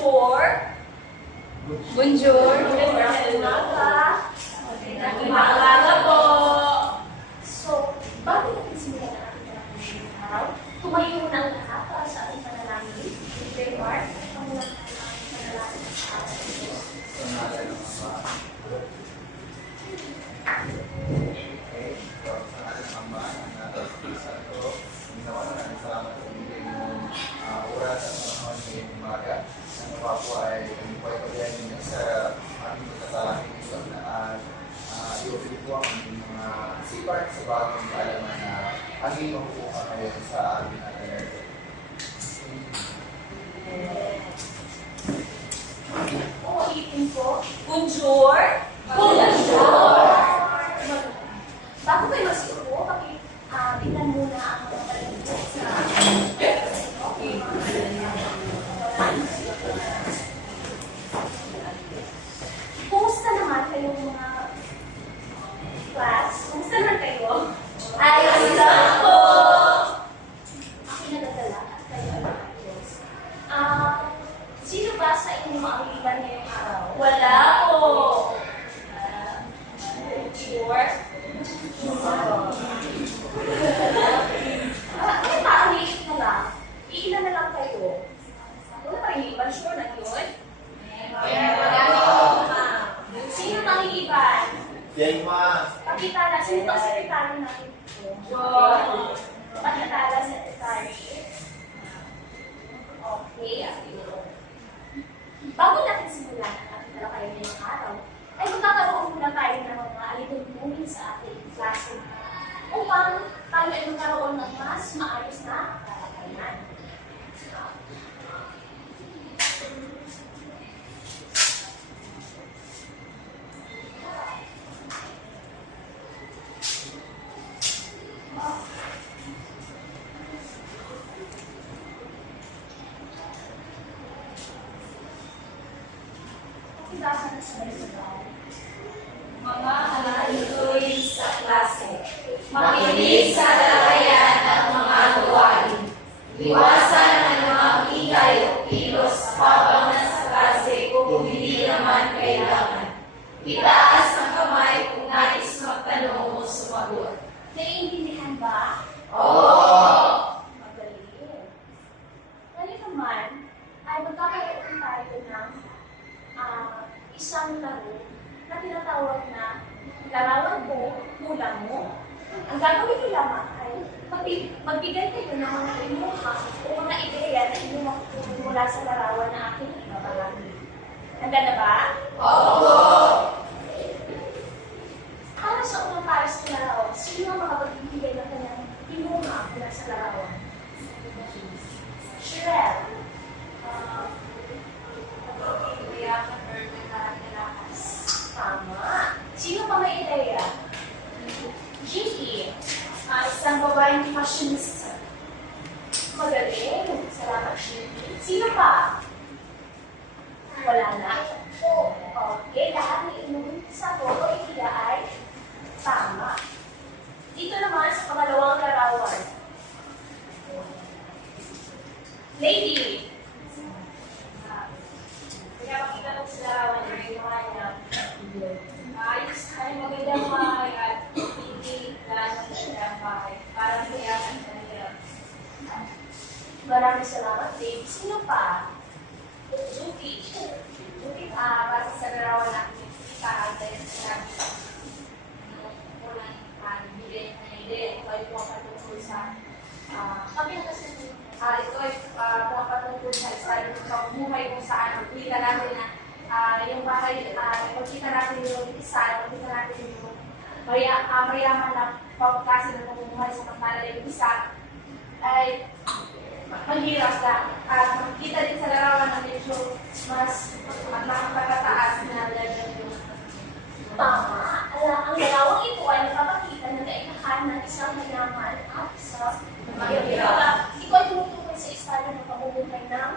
Bonjour. Bonjour. Magandang umaga po. So, bago natin simulan ang ating pinakasyon araw, tumayo muna ang lahat para sa ating panalangin. Today, Mark, pamulan tayo ang ating panalangin sa ating Diyos. Salamat sa bigay mong oras at panahon ngayong umaga. Ang mga po ay kami po ay pagyayin ninyo sa ating pagkasalangin ito at i-offer po ang aming mga sipat sa bagong kaalaman na hangin mo po ngayon sa ating atin. Uulitin po. Bonjour. Bonjour! Bago kayo magsiupo, tingnan muna ang mga palagay sa Kumusta naman kayong mga class? Kumusta naman kayo? Ayos lang po. Ako nagadala at kayo ay maayos. Sino ba sa inyo maaliban ngayong araw? Wala po. Sure? Ay, maaliit na lang. Iilan na lang kayo. Wala pa rin iban, sure na yun? Sino nangiiban? Yan ma! Pakitala, sino ang sekretary natin? John. Pakitala, sekretary. Okay, bago natin simulan ang ating talakayan ngayong araw, ay magkakaroon muna tayo ng mga alituntunin sa ating klase upang tayo ay magkaroon ng mas maayos na talakayan. Pakilasan na sa bahay. Mga alituin sa klase. Makinig sa talakayan ng mga gawain. Iwasan ang mga ingay o kilos habang nasa klase kung hindi naman kailangan. Itaas ang kamay kung nais magtanong o sumagot. Naiintindihan ba? Oo! Magaling. Ngayon naman, ay magkakaroon tayo ng isang laro na tinatawag na larawan mo, kulang mo. Ang gagawin nyo lamang ay magbigay kayo ng mga imuha o mga ideya na inyong makukuha mula sa larawan na aking ibabahagi. Handa na ba? Oo! Para sa unang pares ng larawan, sino ang makapagbibigay ng kanyang imuha mula sa larawan? Shrel. Tama. Sino pa may ideya? Gigi. Isang babaeng fashionista. Magaling. Salamat, Gigi. Sino pa? Wala na. Okay, lahat ng inyong sagot o ideya ay tama. Dito naman sa pangalawang larawan. Lady. Kaya makita ko sa larawan na may mga ayos ay magandang bahay at hindi lalong siya ang bahay para mayaman sa nila. Maraming salamat, Dave. Sino pa? Juki. Juki, base sa larawan natin, ikaantay na sinabi ko. Unang bilhin na ide, ito ay pumapatungkol sa kami na kasi ito ay pumapatungkol sa estado ng pamumuhay kung saan kita natin na yung bahay, pagkita natin yung isa, pagkita natin yung mayaman na pagkasi ng pamumuhay sa pagkala yung isa, ay maghirap lang. At makikita din sa larawan na medyo mas makakataas na level yung tama. Ang larawang ito ay nakapakita ng kainahan ng isang mayaman at isang mahirap. Ito ay tumutukoy sa estado ng pamumuhay ng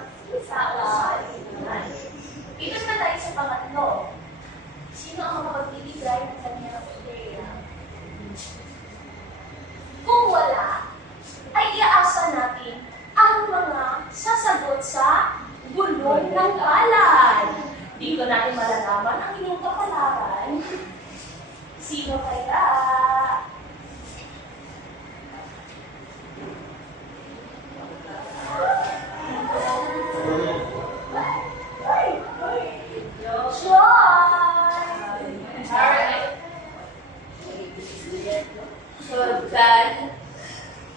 tao sa lipunan. Ito na tayo sa pangatlo. Sino ang makapagbibigay ng kanyang ideya? Kung wala, ay iaasa natin ang mga sasagot sa gulo bulong ng palad. Dito natin malalaman ang inyong kapalaran. Sino kaya? Alright. So, Dad,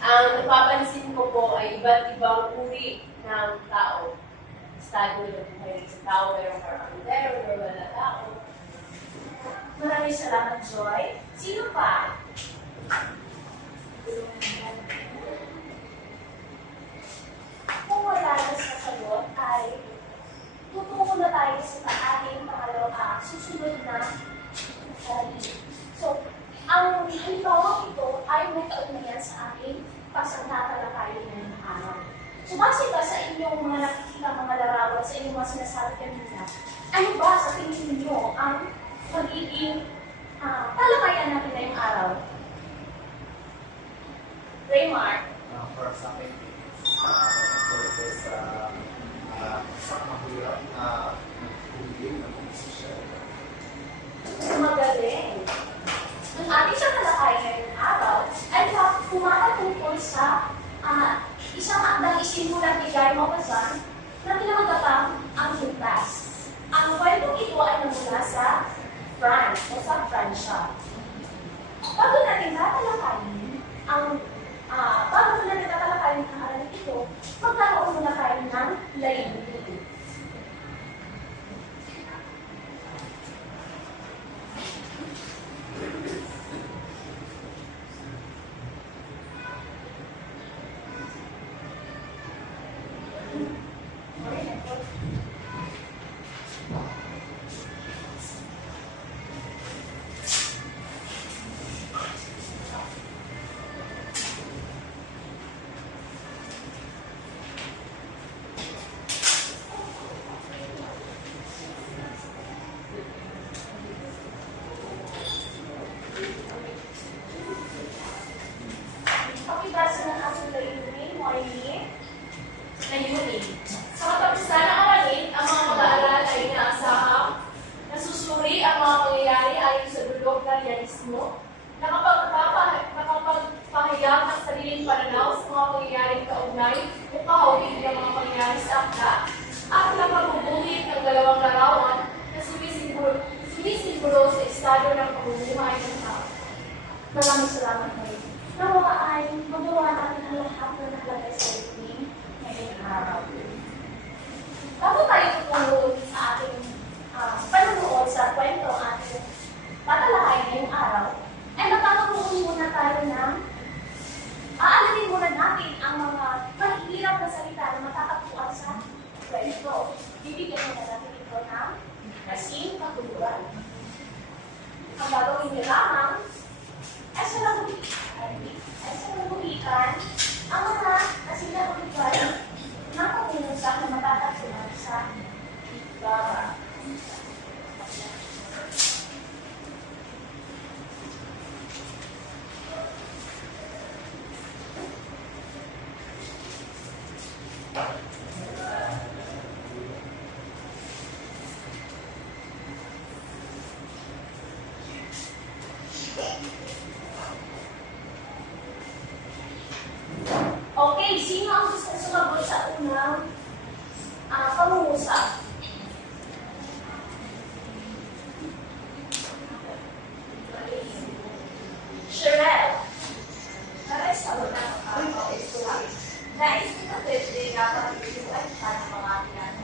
ang napapansin ko po ay iba't ibang uri ng tao. Estado ng buhay sa tao, mayroong karpintero, mayroong wala tao. Maraming salamat, Joy. Sino pa? Kung wala na sa sagot ay tutungo na tayo sa ating susunod na sarili. So, ang halimbawa ito ay may kaugnayan sa ating pagsatalakayin ngayong araw. So, base ba sa inyong mga nakikita mga larawan, sa inyong mga sinasabi kanina, ano ba sa tingin ninyo ang magiging talakayan natin ngayong araw? Raymar? For sa akin, for sa mahirap na nagkuling na posisyon. Magaling. Ang ating talakayan ngayong araw ay pumatungkol sa isang akdang isimulang bigay mawazan na pinamagatang ang Hintas. Ang kwentong ito ay namula sa France o sa Pransya. Bago natin tatalakayin ang aralan ito, magkaroon muna tayo ng layunin. Pakibasa ng ating layunin mo ay layunin. Sa katapusan ng aralin, ang mga mag-aaral ay inaasahang nasusuri ang mga pangyayari ayon sa dulog na realismo, nakapagpahayag ng sariling pananaw sa mga pangyayaring kaugnay o kahawig ng mga pangyayari sa akda, at napagbubuhit ng dalawang larawan na sumisimbolo sa estado ng pamumuhay ng tao. Maraming salamat ngayon. Nawa ay magawa natin ang lahat na nakalagay sa layunin ngayong araw. Bago tayo tutungo sa ating panunood sa kwento ating tatalakayin ngayong araw, ay magkakaroon muna tayo ng aalamin muna natin ang mga mahihirap na salita na matatagpuan sa kwento. Bibigyan muna natin ito ng kasing kaguluhan. Ang gagawin niyo lamang ay sa lagulitan ang mga kasinaguluhan ng pangungusap na matatagpuan sa bara. Okay, sino ang gusto sumagot sa unang pangungusap? Sherelle. Nais ko na pwede dapat ito ay para mga yan.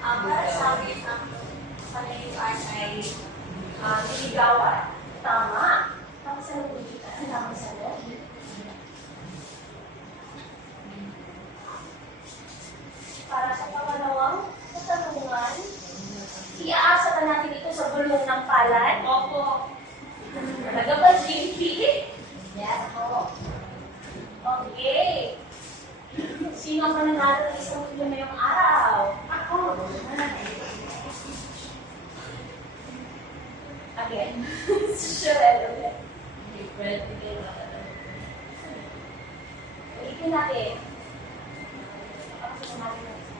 Para sa amin, ang panayuan ay niligawan. Tama. Tapos sa lagulitan. Ang tama sa loob. Para sa pangalawang katanungan, iaasa na natin ito sa bulong ng palad. Opo. Talaga ba, Jinky? Yes, po. Okay. Sino ang mananalo ng isang kilo ngayong araw? Ako. Again. Sherelle ulit. Ulitin natin. Ako sa natin ng isang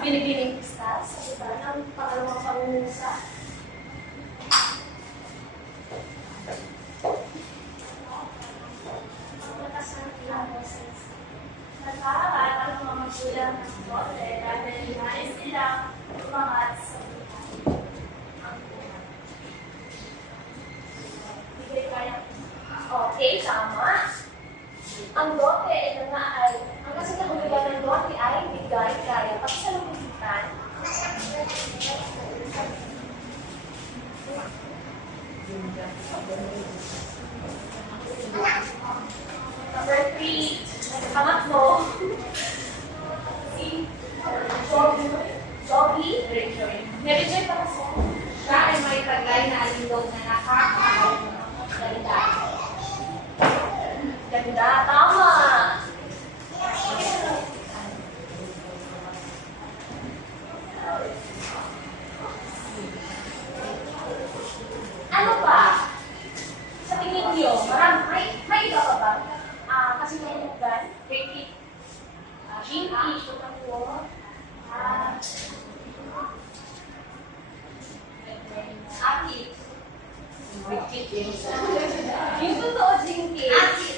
binibining pista sa iba ng pangalawang pangungusa. Nag-aaral ang mga magulang ng bote dahil nais nilang umangat sa buhay. Okay, tama. Ang dote ito na ay, ang kasi kahulugan ng dote ay bigay, kaya pagsalubuhitan. Number 3, pangatlo, si Joby. Nerijoy para sa siya ay may tagay na alindog na nakakaganda. Ganda, tama! Ano pa? Sa tingin niyo, may iba pa ba? Kasi nahulugan, repeat, Jinky, Tutango, Aki. Yung totoo, Jinky. Aki.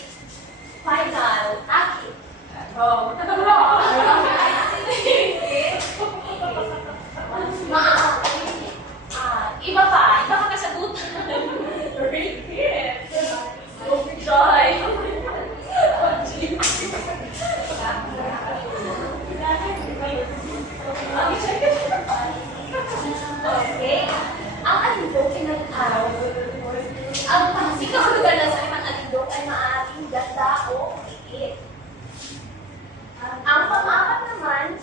Final, Aki. Oh. Iba pa kasagutan. Repeat. Joy. Okay. Ang alindog ay nag-araw. Ang pangsikahulugan ng salitang alindog ay maaaring ganda o iit. Ang pang-apat naman,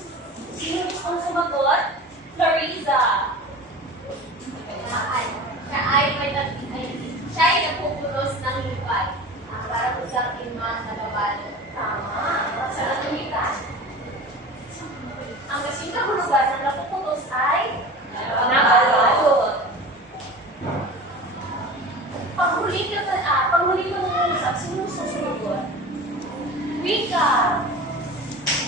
sino ang sumagot? Clarissa. Siya ay nagpupulos ng lipad. Para po sa iman na babalo. Tama. Sa natulitan. Ang kasing kahulugan ng napuputos ay nabalot. Panghuli ko ng usap, sino susunod? Wika.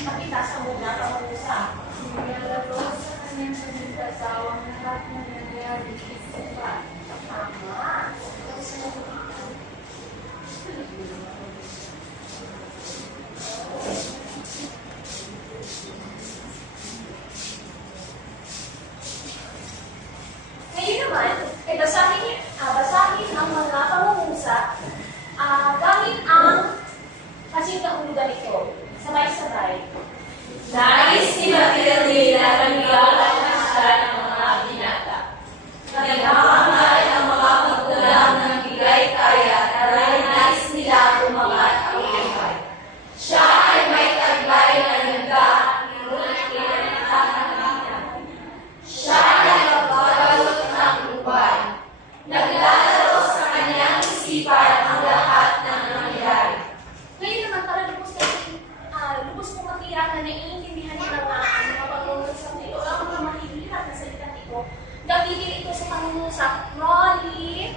Pakita sa muna pang-usap. Nilalaro sa kanyang pag-asawang lahat na nangyayari sa iba. Tama. Ngayon naman, ay basahin ang mga pangungusap gamit ang kasing kahulugan nito. Sabay-sabay. Nais ni Matilde na kanigalan na siya ng mga binata. Naghahangal ang mga magulang ng bigay kaya dahil nais nila umangat ang buhay. Siya ay may taglay na nagda, siya ay nagbabalot ng uban. Naglalaro sa kanyang isipan ang lahat ng nangyayari. Ngayon naman, para lubos po matiyak na naiintindihan niyo na mga pangungusap nito, ang mga mahihirap na salitang ito, gamitin ito sa pangungusap. Rolly,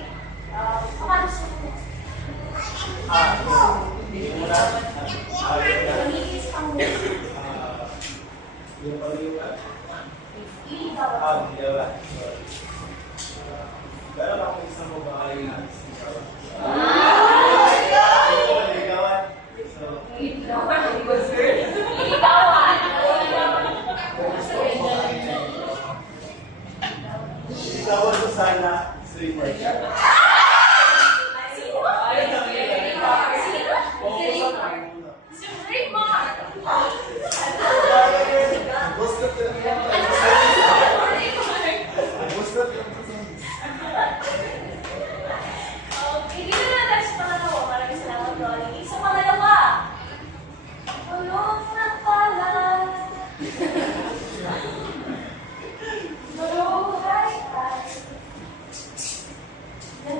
paano sa gamitin sa pangungusap. Iligaw. Pero ako isang babae na isigawan. Iligawan. Isigawan ko sana sweeper siya. Sino? Si Raymond. Gusto ko lang. Gusto ko lang. Okay, dito na tayo sa pangalawa. Maraming salamat, Rolly. Sa pangalawa, tulong na pala. Maluhay ay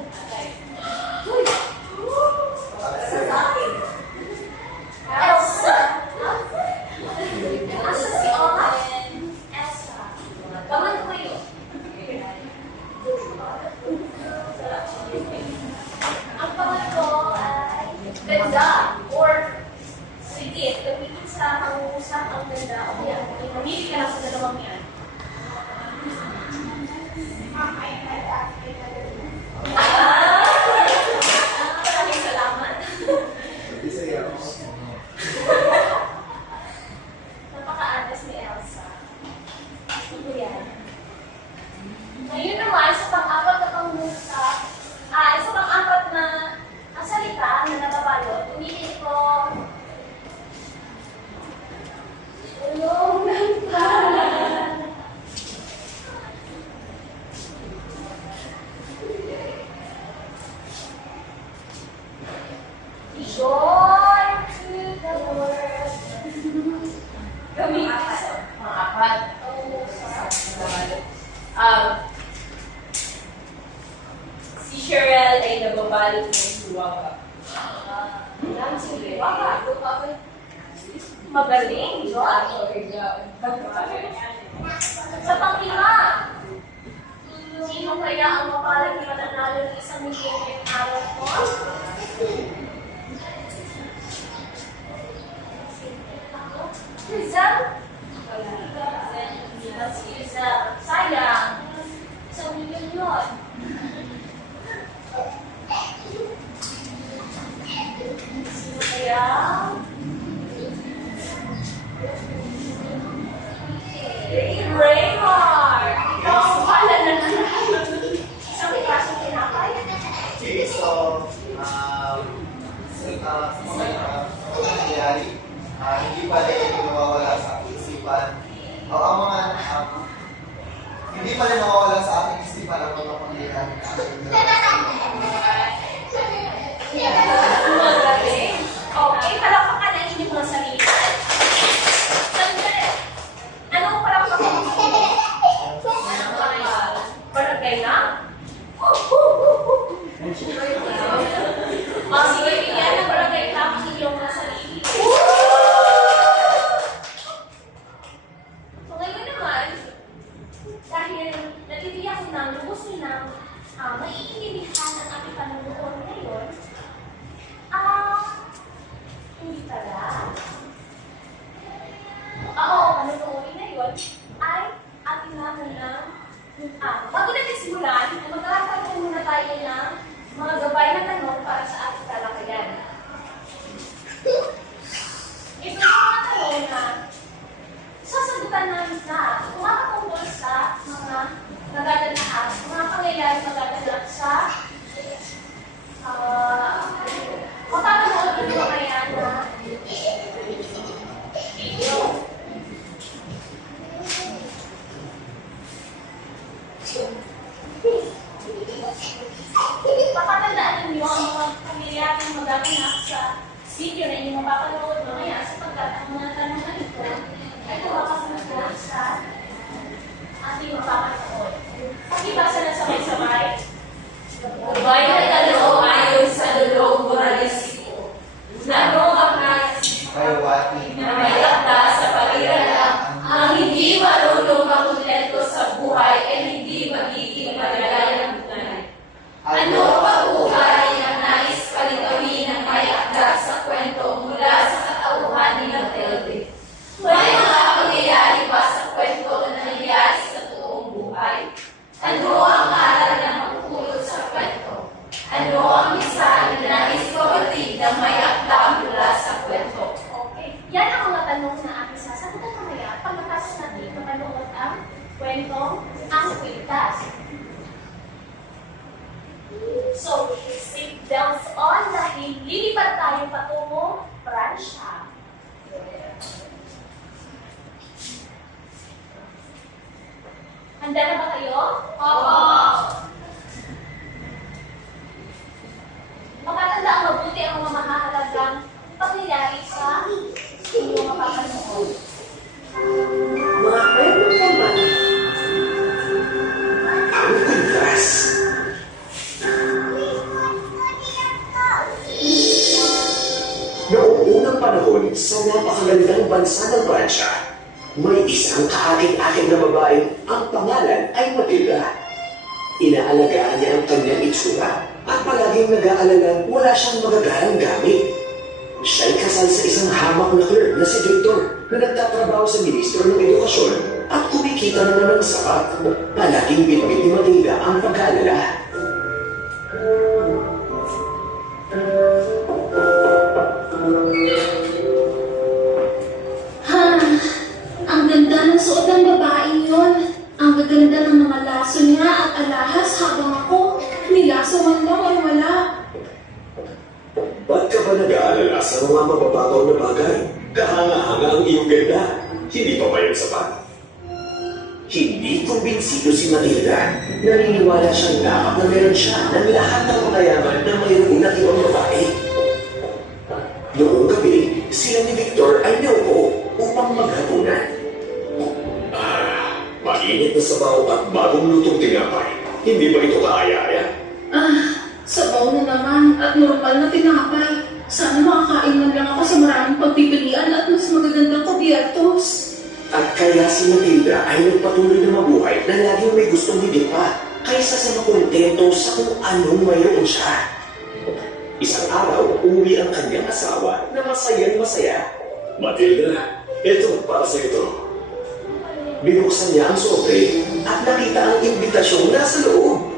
at kay Magalina. Maraming salamat. Hindi sa'yo. Napaka-honest ni Elsa. Ito yan. Ngayon naman, sa pang-apat na sa pang-apat na salita na nakabalot, umili ko tulong ng talan. Joy to the world. Gamitin sa Pang-apat. Si Cheryl ay nababalot ng suwaga. Yan, sige. Baka, magaling, Joy. Sa pang-lima, sino kaya ang mapalag na mananalo ng 1 milyon ngayong araw mo? Rizal? Si Rizal. Sayang. 1 milyon yun. Sino kaya? Raymar! Ikaw ang pala na nanalo. Isang klaseng tinapay. Okay, so, sa mga nangyayari, hindi pa rin nawawala sa ating isipan. Ang mga, hindi pa rin nawawala sa ating isipan ang mga pangyayari na ating Magaling. Okay, palakpakan ang inyong mga sarili. Sandali. Anong palakpakan mo? Barangay na? Sige, bigyan ng barangay na ang inyong mga sarili. So ngayon naman, dahil natitiyak ko ng lubos nyo ng maiintindihan ang aking panunood ngayon, hindi pala. Panunoodin na yun ay ating naman ng bago natin simulan, magkakaroon muna tayo ng mga gabay na tanong para sa ating talakayan. Ito yung mga tanong na sasagutan namin na tumakatungkol sa mga nagaganap, mga pangyayari nagaganap sa mapapanood nyo kaya na video. Papatandaan ninyo ang mga pangyayari na magaganap sa video na inyong mapapanood mamaya sapagkat ang mga tanong na ito ay kumakasunod sa ating mapapanood. Pakibasa na sabay-sabay. Ubay na tanong ayon sa lulong moralisiko. Ano ang nais Kayawati na may akda sa pag-iralang ang hindi marunong makontento sa buhay ay hindi magiging maligayang buhay. Ano pag-uhay ang nais palingawin ng may akda sa kwento mula sa katauhan ni Matilde? May mga pangyayari ba sa kwento na nangyayari sa toong buhay? Ano ang aral na magpulot sa kwento? Ano ang mensahe na nais pabatid ng may akda mula sa kwento? Okay. Yan ang mga tanong na aking sasagutan mamaya pagkatapos natin mapanood ang kwentong Ang Kwintas. So, seatbelts on dahil lilipad tayo patungong Pransya. Handa na ba kayo? Oo! Makatanda ang mabuti ang mga mahahalagang pangyayari sa inyong mapapanood. Mga kwento naman ang kwintas. Noong unang panahon sa napakagandang bansa ng Pransya, may isang kaaking-aking na babae ang pangalan ay Matilda. Inaalagaan niya ang kanyang itsura at palaging nag-aalala wala siyang magagarang gamit. Siya'y kasal sa isang hamak na clerk na si Victor na nagtatrabaho sa Ministro ng Edukasyon at kumikita naman ng sapat. Palaging bitbit ni Matilda ang pag-aalala. Ha, ang ganda ng suot ng babaeng yun. Ang gaganda ng mga laso niya at alahas habang ako, nilaso man lang ay wala. Ba't ka ba nag-aalala sa mga mababagaw na bagay? Kahanga-hanga ang iyong ganda. Hindi pa ba yun sapat? Hindi kumbinsido si Matilda. Naniniwala siyang dapat na meron siya ng lahat ng mga yaman na mayroon ng ibang babae. Noong gabi, sila ni Victor ay naupo upang maghapunan. Mainit na sabaw at bagong lutong tinapay. Hindi ba ito kaaya-aya? Sabaw na naman at normal na tinapay. Sana makakain man lang ako sa maraming pagpipilian at mas magagandang kubiertos. At kaya si Matilda ay nagpatuloy na mabuhay na laging may gustong higit pa kaysa sa makontento sa kung anong mayroon siya. Isang araw, umuwi ang kanyang asawa na masayang masaya. Matilda, ito para sa ito. Binuksan niya ang sobre at nakita ang imbitasyong nasa loob.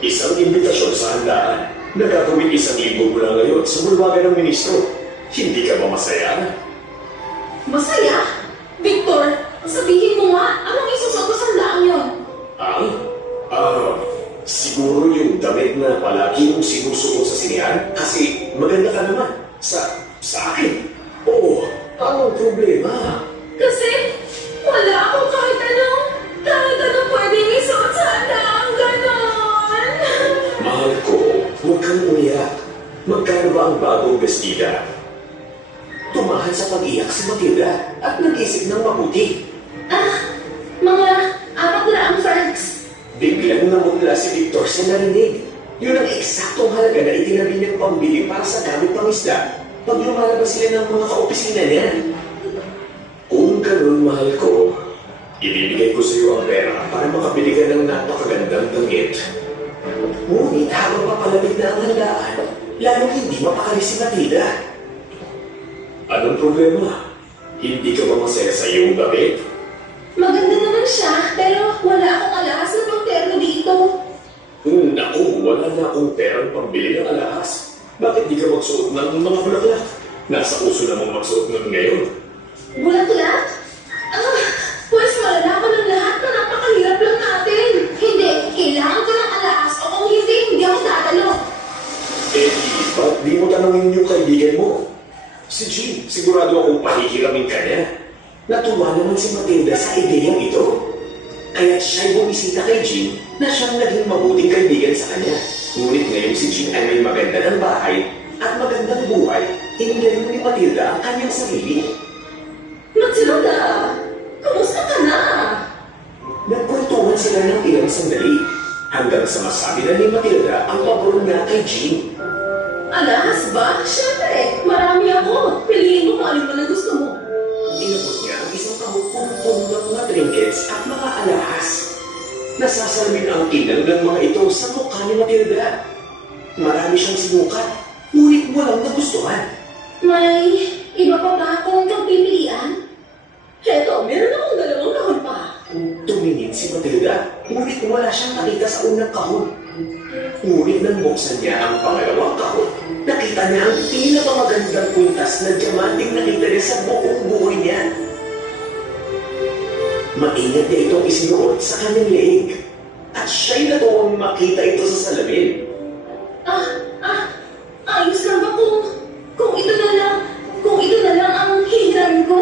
Isang imbitasyon sa handaan na gagawin 1,000 mula ngayon sa bulwagan ng ministro. Hindi ka ba masaya? Masaya? Victor, sabihin mo nga, anong isusot ko sa handaan yun? Siguro yung damit na palagi mong sinusuot sa sinihan kasi maganda ka naman sa akin. Oo, anong problema? Kasi wala akong kahit anong pwedeng isuot sa handaan, ganon. Mahal ko, huwag kang umiyak. Magkano ba ang bagong bestida? Tumahan sa pag-iyak si Matilda at nag-isip ng mabuti. Mga 400 francs. Biglang namutla si Victor sa narinig. Yun ang eksaktong halaga na itinabi niyang pambili para sa gamit pang isda pag lumalabas sila ng mga kaopisina niya. Kung ganun, mahal ko, ibibigay ko sa iyo ang pera para makabili ka ng napakagandang damit. Ngunit habang papalapit na ang handaan, lalong hindi mapakali si Matilda. Anong problema? Hindi ka ba masaya sa iyong damit? Maganda naman siya, pero wala akong alahas na pangterno dito. Naku, wala na akong perang pambili ng alahas. Bakit di ka magsuot ng mga bulaklak? Nasa uso namang magsuot nun ngayon. Bulaklak? Pues malalaman ng lahat na napakahirap lang natin. Hindi, kailangan ko ng alahas o kung hindi ako dadalo. Ba't di mo tanongin yung kaibigan mo? Si Jean, sigurado akong pahihiramin ka niya. Natuwa naman si Matilda sa ideyang ito. Kaya siya'y bumisita kay Jean na siyang naging mabuting kaibigan sa kanya. Ngunit ngayon si Jean ay may maganda ng bahay at magandang buhay. Inilayo ni Matilda ang kanyang sarili. Matilda, kamusta ka na? Nagkwentuhan sila ng ilang sandali hanggang sa masabi na ni Matilda ang pabor niya kay Jean. Alahas ba? Siyempre, marami ako. Piliin mo kung alin mo na gusto mo. Inabot niya ang isang kahukong-kong ng mga trinkets at mga alahas. Nasasalamin ang kinang ng mga ito sa mukha ni Matilda. Marami siyang sinukat, ngunit walang nagustuhan. May iba pa ba akong pagpipilian? Heto, meron akong 2 kahon pa. Tumingin si Matilda, ngunit wala siyang nakita sa unang kahon. Ngunit nang buksan niya ang pangalawang kahon, nakita niya ang pinakamagandang kwintas na diamanting nakita niya sa buong buhay niya. Maingat niya itong isinuot sa kanyang leeg, at siya'y natuwang makita ito sa salamin. Ayos lang ba kung ito na lang ang hihiram ko?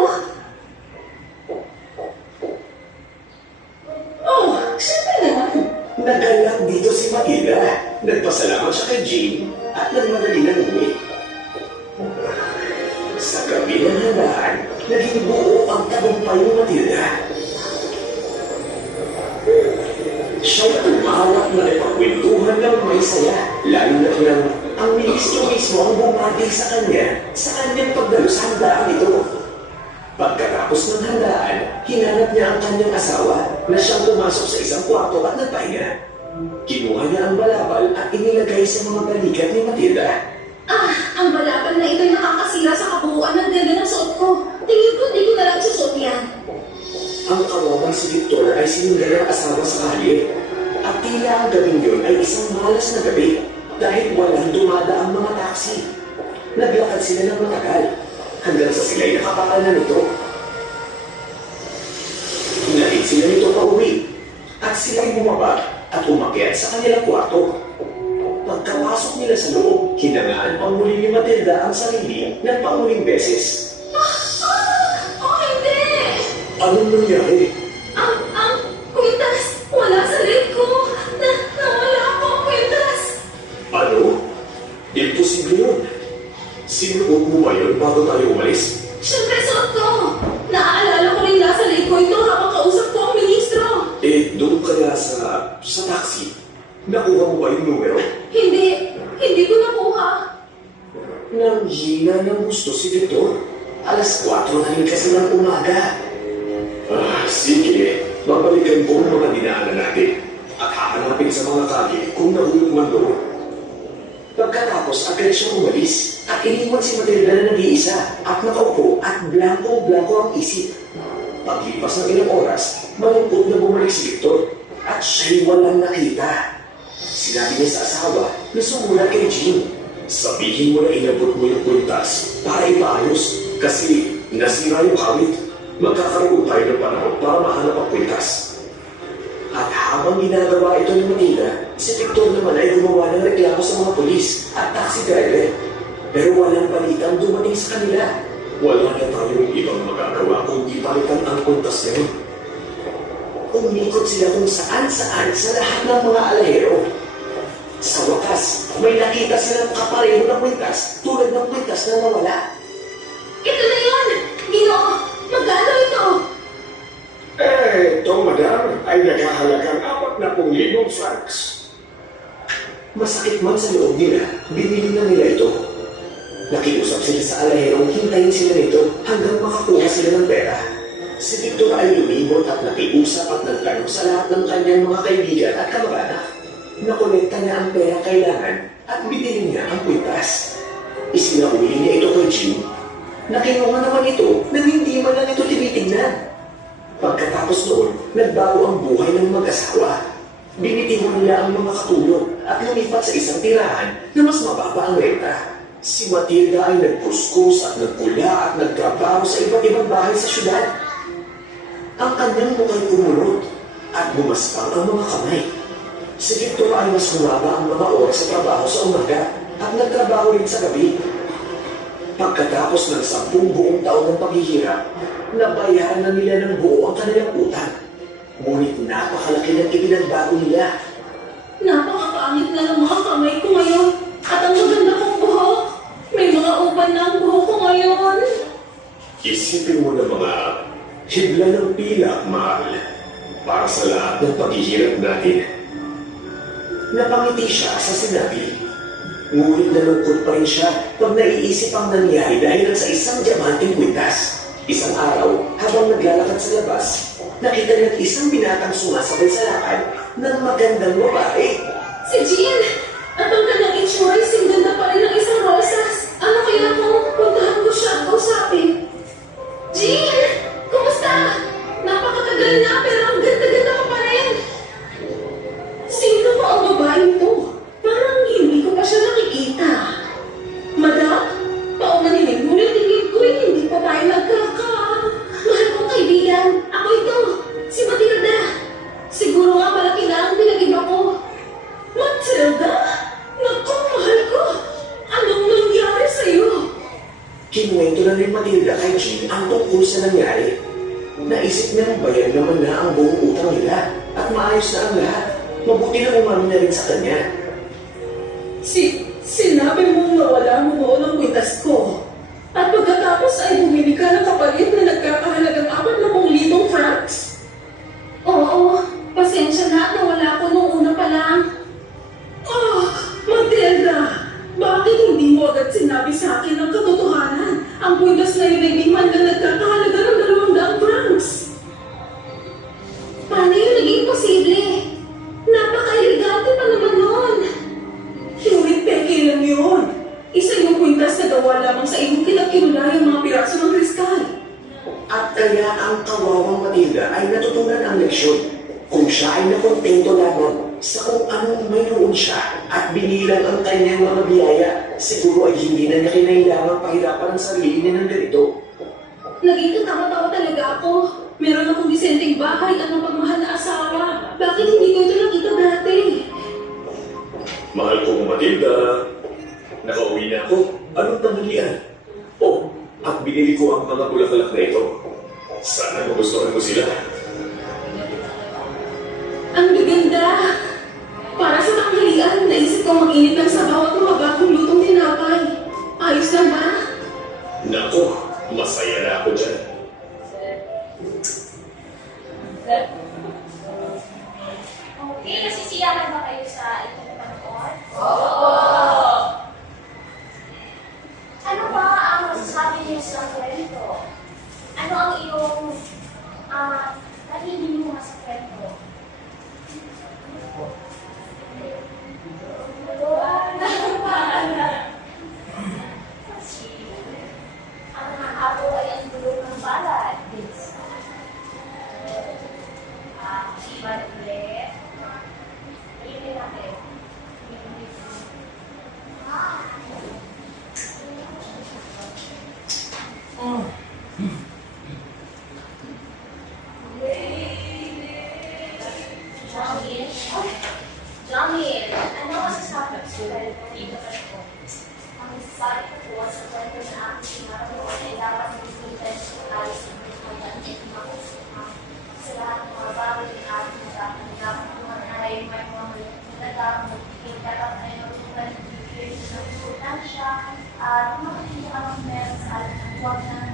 Oh, siyempre naman. Nagalak dito si Matilda. Nagpasalamat siya kay Jean at nagmadali ng uwi. Sa gabi ng handaan, naging buo ang tagumpay ni Matilda. Siya'y tumawak na ipagkwentuhan ng may saya, lalo na nang ang ministro mismo ang bumati sa kanya sa kanyang pagdalo sa handaan ito. Pagkatapos ng handaan, hinanap niya ang kanyang asawa na siyang pumasok sa isang kwarto at nagpahinga. Kinuha niya ang balabal at inilagay sa mga balikat ni Matilda. Ang balabal na ito'y nakakasira sa kabuuan ng ganda ng suot ko. Tingin ko di ko na lang susot yan. Ang kawawang si Victor ay sinundan ng asawa sa kalye. At tila ang gabing yun ay isang malas na gabi dahil walang dumadaang mga taxi. Naglakad sila ng matagal hanggang sa sila'y nakapakal na nito. Hinahid sila nito pa uwi at sila'y bumaba at umakyat sa kanilang kwarto. Pagkapasok nila sa loob, hinangaan pang muli ni Matilda ang sarili ng panguling beses. Oh, hindi! Anong nangyari? Ang kwintas! Wala sa leg ko! Nawala ako ang kwintas! Ano? Imposible yun. Sinuot mo ba yun bago tayo umalis? Siyempre suot ko! Naaalala ko rin nasa leg ko ito habang kausap ko ang ministro! Doon kaya sa taxi. Nakuha mo ba yung numero? Hindi ko nakuha. Nang hina ng gusto si Victor. 4:00 na rin kasi ng umaga. Sige. Babalikan ko ang mga dinaanan natin. At hahanapin sa mga kagi kung nahulog man doon. Pagkatapos, agad siya umalis. At iniwan si Matilda na nag-iisa. At nakaupo at blanco-blanco ang isip. Paglipas ng ilang oras, malungkot na bumalik si Victor. At siya'y walang nakita. Sinabi niya sa asawa na sumulat kay Jean. Sabihin mo na inabot mo yung kwintas para ipaayos kasi nasira yung kawit. Magkakaroon tayo ng panahon para mahanap ang kwintas. At habang ginagawa ito ni Matilda, si Victor naman ay gumawa ng reklamo sa mga polis at taxi driver. Pero walang balitang dumating sa kanila. Wala na tayong ibang magagawa kundi palitan ang kwintas na yun. Umikot sila kung saan-saan sa lahat ng mga alahero. Sa wakas, may nakita silang kapareho ng kwintas tulad ng kwintas na nawala. Ito na yun! Ginoo! Magkano ito? Ito, madam, ay naghahalagang 40,000 francs. Masakit man sa loob nila, binili na nila ito. Nakiusap sila sa alaherong hintayin sila nito hanggang makakuha sila ng pera. Si Victor ay lumibot at nakiusap at nagtanong sa lahat ng kanyang mga kaibigan at kamag-anak. Nakolekta niya ang pera kailangan at binili niya ang kwintas. Isinauli niya ito kay Jean. Nakinuha naman ito nang hindi man lang ito tinitingnan. Pagkatapos noon, nagbago ang buhay ng mag-asawa. Binitiwan nila ang mga katulong at lumipat sa isang tirahan na mas mababa ang renta. Si Matilda ay nagkuskus at nagpula at nagtrabaho sa iba't ibang bahay sa syudad. Ang kanyang mukha'y kumulot at bumaspang ang mga kamay. Si Victor ay mas humaba ang mga oras sa trabaho sa umaga at nagtrabaho rin sa gabi. Pagkatapos ng 10 buong taon ng paghihirap, nabayaran na nila ng buo ang kanilang utang. Ngunit napakalaki ng ipinagbago nila. Napakapangit na ng mga kamay ko ngayon. At ang maganda kong buhok. May mga upan na ang buhok ko ngayon. Isipin mo na mga hibla ng pila, mahal, para sa lahat ng paghihirap natin. Napangiti siya sa sinabi. Ngunit nalungkot pa rin siya pag naiisip ang nangyari dahil sa isang diamanteng kwintas. Isang araw, habang naglalakad sa labas, nakita niya isang binatang sumasabay sa lakad ng magandang babae. Si Jean! At ang kanyang itsura ay singganda pa rin ng isang rosas. Ano kaya kung puntahan ko siya at kausapin? Jean! Kumusta? Napakatagal na pero ang ganda-ganda ka pa rin. Sino ba ang babaeng to? Parang hindi ko pa siya nakikita. Madam? Paumaninig, ngunit tingin ko hindi pa tayo nagkaka. Mahal kong kaibigan, ako ito, si Matilda. Siguro nga malaki na ang pinag-iba ko. Matilda? Naku, mahal ko. Anong nangyari sa'yo? Kinuwento na rin Matilda kay Jean ang tungkol sa nangyari. Naisip niya bayan naman na ang buong utang nila at maayos na ang lahat. Mabuti na umamin na rin sa kanya. Sinabi mong nawala mo noon ang kwintas ko. At pagkatapos ay bumili ka ng kapalit na nagkakahalagang 40,000 francs? Oo, pasensya na at nawala ko nung una pa lang. Oh, Matilda! Bakit hindi mo agad sinabi sa akin ang katotohanan? Ang kwintas na yun ay di man na nagkakahalaga ng 200 francs. Paano yun naging posible? Napaka-elegante pa naman nun. Ngunit peke lang yun. Isa yung kwintas na gawa lamang sa iyong kinakilala yung mga piraso ng kristal. Kaya ang kawawang Matilda ay natutunan ang leksyon. Kung siya ay nakontento lamang sa kung anong mayroon siya at binilang ang kanyang mga biyaya, siguro ay hindi na niya kinailangang pahirapan ang sarili niya ng ganito. Naging katawa-tawa talaga ako. Meron akong disenteng bahay at mapagmahal na asawa. Bakit hindi ko ito nakita dati? Mahal kong Matilda, nakauwi na ako. Anong tanghalian? Oh, at binili ko ang mga bulaklak na ito. Sana magustuhan mo sila. Ang gaganda! Para sa tanghalian, naisip ko mag-init ng sabaw at mabagong lutong tinapay. Ayos lang ba? Naku, masaya na ako dyan. Okay, nasisiyahan ba kayo sa itong panood? Ano ba ang masasabi niyo sa kwento? Ano ang iyong nagiging mo sa kwento? Ang habo ay ang dulo ng palad. Iban ulit. Ilan natin. Jamil, ano masasabi ko sa kwento dito ko? Ang masasabi ko po sa kwento na aking sinaraon ay dapat mag-iintay sa tayo sa pagkakas sa lahat ng mga bagay na ating nagkakaroon. Dapat naman ay may mga nagkakaroon magiging dapat ay matutunan ng importansya at makikita ka ng meron sa ating huwag na ng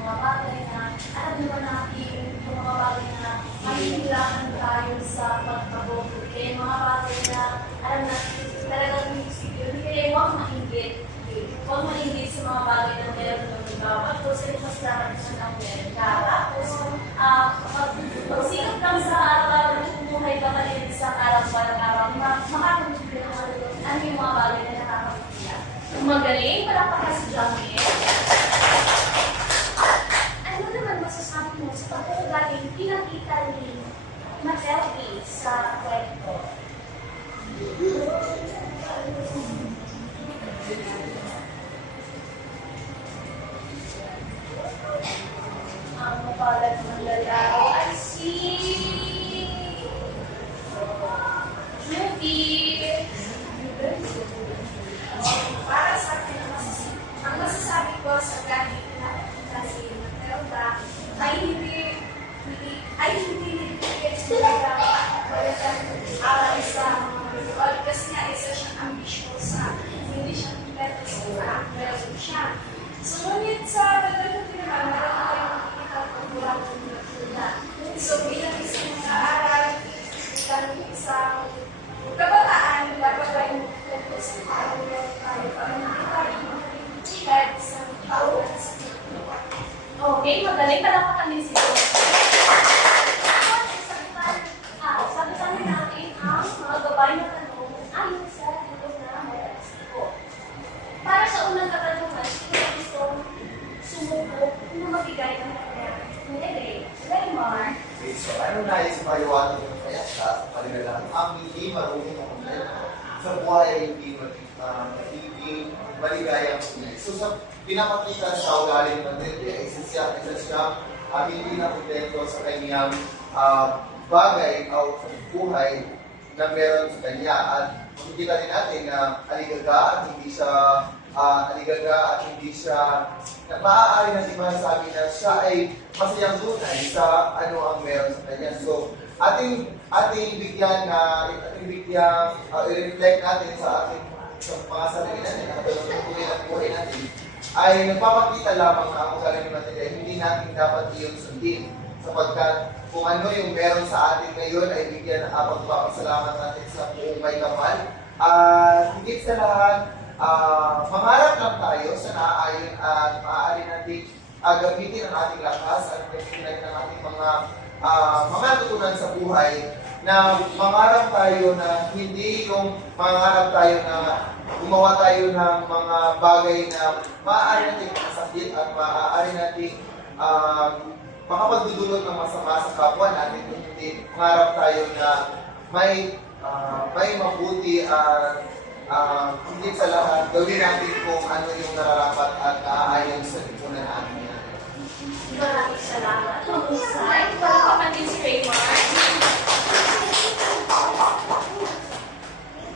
mga bagay na alam naman natin yung mga bagay na mahihirapan tayo sa pagkabobo. Kaya mga bagay na alam natin talagang yun. Kaya huwag maingit. Huwag maingit sa mga bagay na meron ng iba. Tapos, mas dapat sa nang meron ka. Tapos, magsikap lang sa araw-araw na bumuhay ka maliit sa araw-araw. Makakagugil ang ano yung mga bagay na nakakagugil. Magaling, palakpakan si Jamil. Ano naman masasabi mo sa pagkakagaling pinakita ni Matilda sa kwento? Ang mapalad ng lalaro ay si Judy. Para sa akin, ang masasabi ko sa galing na si Matilda ay hindi talaga aral sa mga ritual kasi nga isa siyang ambisyosa. Hindi siya kompleto sa meron siya. So, ngunit sa tagal ng tinaman, meron tayong makikita kung mula ng Matilda. So, bilang isang nag-aaral, bilang isang kabataan, dapat tayong kompleto sa pag-aaral tayo para makita yung kahit isang paulan sa Matilda. Okay, magaling pala din si sabi natin ang mga gabay na tanong ayon sa tulong na Moralisiko. Para sa unang katanungan, sino gustong sumuko na magbigay ng kanyang nilay? Raymar. Okay, so ano nais maliwanag yung kaya sa paligalang ang hindi marunong ang kompleto sa buhay ay hindi magiging maligayang tunay. So sa pinapakita sa ugali ng Matilda, isa siya hindi na kontento sa kanyang bagay o buhay na meron sa kanya. At makikita din natin na aligaga at hindi siya maaari na masasabi na siya ay masayang tunay sa ano ang meron sa kanya. So, ating i-reflect natin sa mga sarili natin, nakatulong ng buhay natin, ay nagpapakita lamang na ang ugali natin ay hindi natin dapat iyon sundin. Sapagkat kung ano yung meron sa atin ngayon ay bigyan ng pagpapasalamat natin sa buong may kapal. Higit sa lahat, mangarap lang tayo sa naaayon at maaari natin gamitin ang ating lakas at gamitin ang ating mga natutunan sa buhay na mangarap tayo na hindi yung mangarap tayo na gumawa tayo ng mga bagay na maaari natin masakit at maaari natin makapagdudulot ng masama sa kapwa natin, kung hindi harap tayo na may mabuti at hindi sa lahat, gawin natin kung ano yung nararapat at naaayon sa lipunan natin. Maraming salamat. Mahusay. Palakpakan din si Raymar.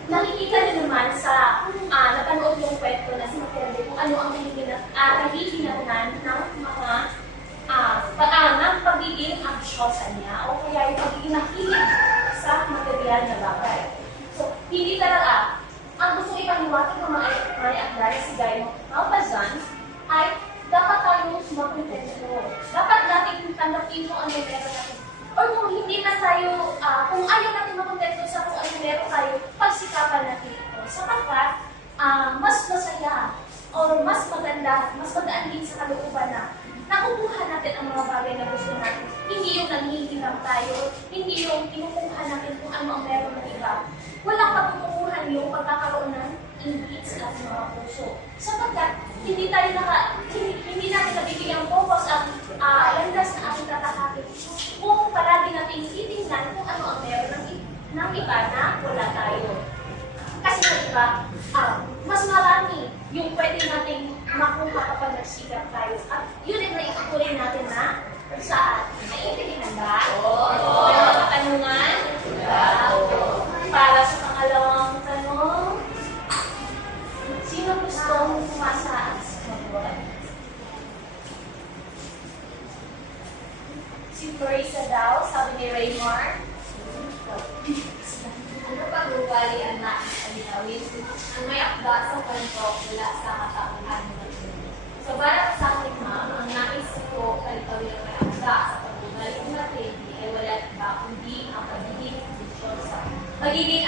Nakikita niyo naman sa napanood yung kwento na si Matilde kung ano ang kahihinatnan ng mga ng pagiging ambisyosa niya o kaya yung pagiging nakilig sa material na bagay. So, hindi talaga ang gusto ipaniwatig ng mga Agnari si Gayo Malpazan ay dapat tayong makontento. Dapat natin tanggapin kung ano meron natin. Or kung hindi na tayo, kung ayaw natin makontento sa kung ano meron tayo, pagsikapan natin ito. Sapagkat mas masaya or mas maganda, mas magaan din sa kalooban na nakukuha natin ang mga bagay na gusto natin. Hindi yung nanghihiram tayo, hindi yung kinukuha natin kung ano ang meron ng iba. Walang patutunguhan yung pagkakaroon ng inggit sa ating mga puso. Sapagkat hindi natin nabibigyan focus ang landas na ating tatakakin kung palagi natin titingnan kung ano ang meron ng iba na wala tayo. Kasi diba, mas marami yung pwede nating makuha kapag nagsikap tayo. At yun ay naitutuloy natin na saan? Naiintindihan ba? Oo. May mga katanungan? Oo. Para sa pangalawang tanong, sino gustong pumasa at mag-board? Si Teresa daw, sabi ni Raymar. Ano pag ugali ang nais alilawin? Ang may akda sa kwento mula sa katauhan ng mundo. So, para sa akin, ma'am, ang nais ko kalitawin ang may akda sa pag-ugali ng matindi ay wala iba kundi ang pagiging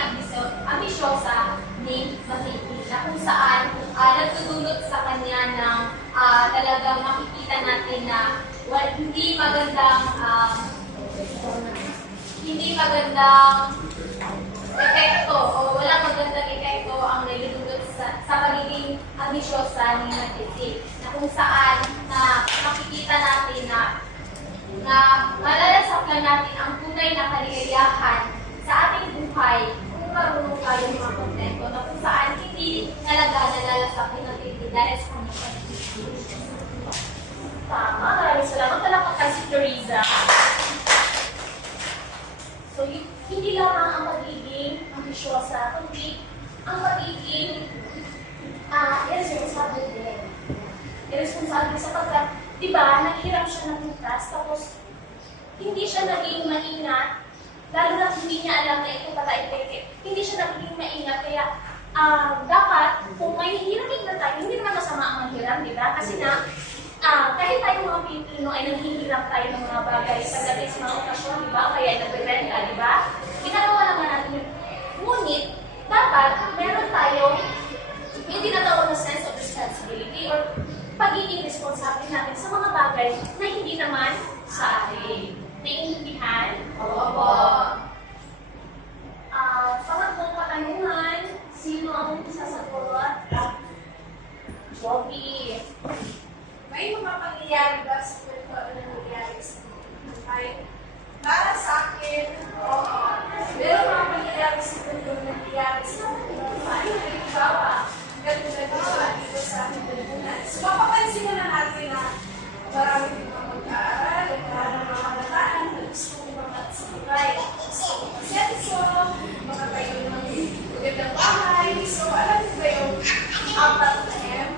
ambisyosa ni matindi na kung saan nagtutulot sa kanya ng talagang makikita natin na hindi magandang epekto o walang magandang epekto ang niluludot sa pagiging ambisyosa ni Matindi na kung saan na makikita natin na malalasap lang natin ang tunay na kaligayahan sa ating buhay kung marunong tayong makontento na kung saan hindi talaga nalalasap ni Matindi dahil sa kanyang pagiging. Tama, maraming salamat. Palakpakan si Teresa. So, hindi lamang ang pagiging ambisyosa, kundi ang pagiging irresponsible din. Irresponsible sapagkat, di ba, naghirap siya ng butas, tapos hindi siya naging maingat, lalo na hindi niya alam na ito pala epekte. Hindi siya naging maingat, kaya dapat, kung may hihiramin na tayo, hindi naman masama ang maghiram, di ba? Kasi kahit tayo mga Pilipino ay naghihirap tayo ng mga bagay pagdating sa mga okasyon, di ba? Kaya nagbebenta, di ba? Ginagawa naman natin yun. Ngunit, dapat meron tayong yung tinatawag na sense of responsibility or pagiging responsable natin sa mga bagay na hindi naman sa atin. Naiintindihan? Opo. Pangatlong katanungan, sino ang sasagot? Bobby. May mga pangyayari ba sa kwento na nangyayari sa buhay? Para sa akin, oo. Meron mga pangyayari sa kwento na nangyayari sa buhay. Halimbawa, ganito na dito sa ating lipunan. So, mapapansin na natin na marami din mga mag-aaral, marami mga kabataan na gusto umangat sa buhay. So, masenso, makatayo ng magandang bahay. So, alam niyo ba yung apat na M?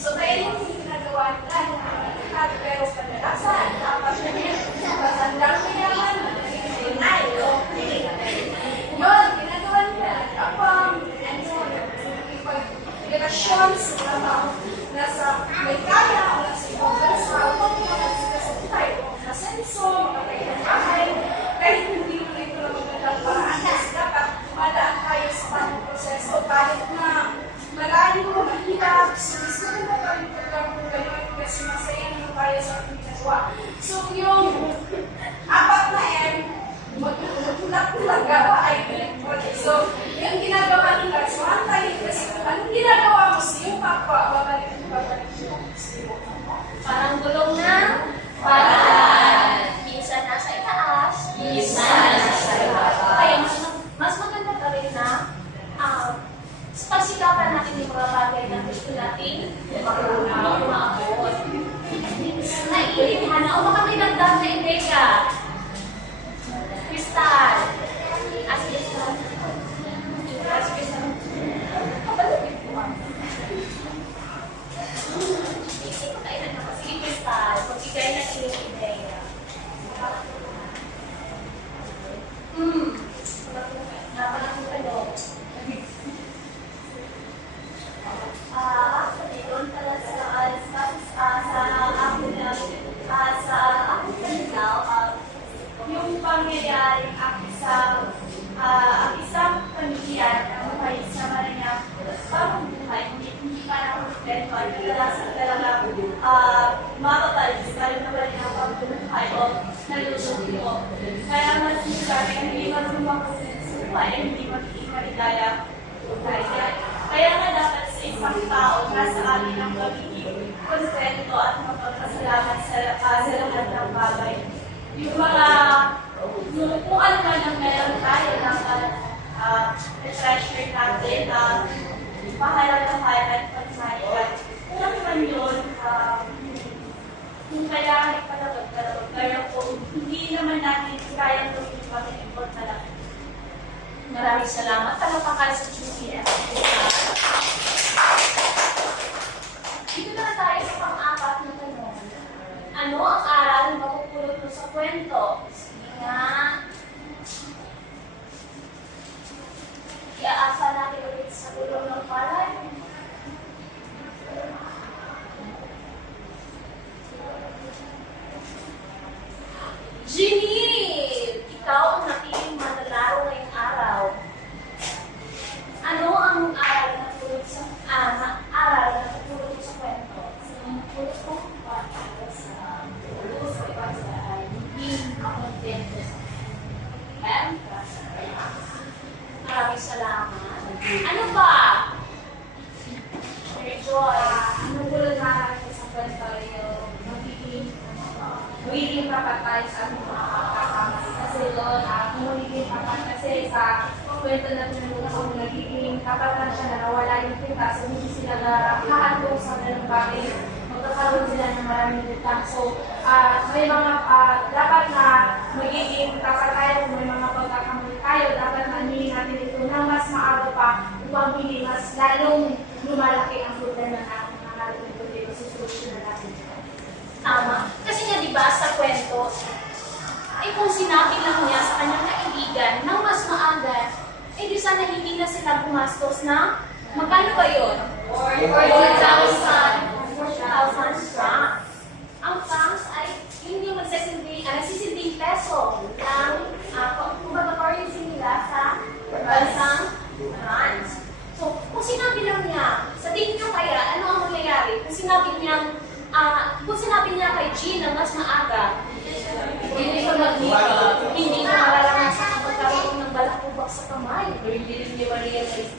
So, kaya yung ginagawa nila ng mga lahat, pero kadalasan, dapat na yun, matandang mayaman, naging-inay, yun, ginagawa nila, kapang, relasyon sa mga nasa may kaya, o nasa ibang bansa, o mga sa buhay, o nasenso, makatayo ng bahay, kahit hindi mo ito na magandang paraan, kasi dapat malaan tayo sa tamang proseso, kahit na malayo, mahirap, gusto na tayo pagkakong gano'n kasi masaya naman tayo sa ating ginagawa. So, yung apat na M, magtulak-tulak gawa ay pilit. So, yung ginagawa nila, so antayin kasi kung anong ginagawa mo sa iyong kapwa, babalik mo sa iyo. Parang gulong na? Parang Crystal. Sige, Crystal. Crystal. Kapalapit ko ako. Isip ko tayo na. Sige, Crystal. Magbigay na iyong ideya. Napalapit ko. Actually, doon pala sa akin yung pangyayari ang isang pamilya na buhay sa Marangyang parang buhay, hindi parang kompleto at kadalasan talaga mapapalis pa rin naman ang pagbuhay o naluluto. Kaya mas masabi ang hindi marunong makulit sa buhay, hindi magiging maligaya buhay. Kaya nga dapat sa isang tao nasa atin ang pagiging kontento at magpapasalamat sa lahat ng bagay. Yung mga, kung ano man ang meron tayo ng treasure natin, pahalagahan at pagmalikan. Kung ano man yun, kung kailangan ipalagag-talagag. Pero kung hindi naman natin kayang gawin yung pag-import na lang. Maraming salamat. Talapakan sa GCS. Dito na tayo sa pang-apat na tanong. Ano ang aral na mapupulot mo sa kwento? Sige nga. Iaasa natin ulit sa tulong ng palay. Ginny! Ikaw ang nakiling manlalaro ngayong araw. Ano ang aral na napulot sa kwento? Napulot ko para sa ay hindi makontento sa kwento. Maraming salamat. Ano ba? Joy, ang napulot na aral sa kwento yung magiging tapat tayo sa ating mga pagkakamali. Kasi doon, magiging tapat kasi sa kwento na pinag ko, nagiging tapat na siya na nawala yung kita. So, hindi sila nakahandong sa ganung bagay. Magkakaroon sila ng maraming utang. So, may mga dapat na magiging tapat tayo kung may mga pagkakamali tayo. Dapat na hindi natin ito na mas maaga pa upang hindi mas lalong lumalaki ang problema na nangyari ito dito. Susolusyon na natin ito. Tama. Kasi nga diba sa kwento, kung sinabi lang niya sa kanyang kaibigan ng mas maaga, di sana hindi na sila gumastos na magkano ba yun? 4,000 francs. Ang francs ay yun yung nagsisinding peso ng kumbaga currency nila sa bansang France. So, kung sinabi lang niya, sa tingin nyo kaya, ano ang mangyayari? Kung sinabi niya kay Jean na mas maaga, hindi siya mag-iba, hindi niya mararanasan ang pagkaroon ng balakubak sa kamay. Hindi rin niya ma-realize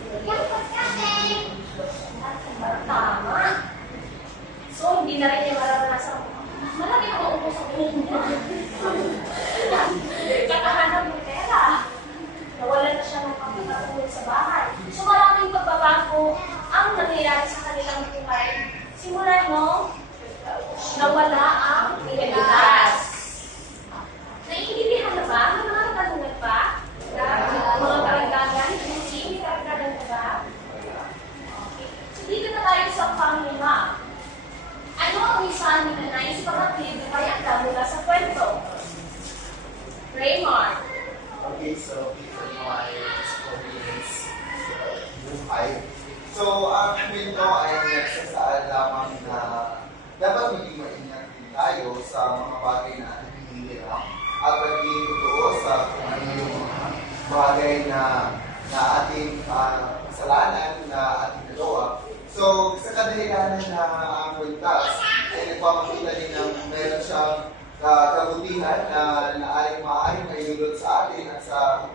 tama. So, hindi na rin niya mararanasan. Malaki na maupo sa buong niya. Kakahanap ng pera. Nawalan na siya ng pagkakatulog sa bahay. So, maraming pagbabago ang nangyayari sa kanilang buhay. Simulan mo, nawala ang pilitas. Naiintindihan na ba? May mga katanungan pa? Mga karagdagan? Hindi karagdagan na ba? Okay. So, dito na tayo sa panglima. Ano ang isang ninanais pagkakilid na kayakda mula sa kwento? Raymar. Okay, so ito my experience buhay. So, ang kwento ay nagsasaad lamang na dapat maging maingat din tayo sa mga bagay na hinihirap at maging totoo sa kung ano yung mga bagay na ating kasalanan na ating nagawa. So, sa kadahilanan na ang kwintas ay nagpapakita din na meron siyang kabutihan na maaaring mailulot sa atin at sa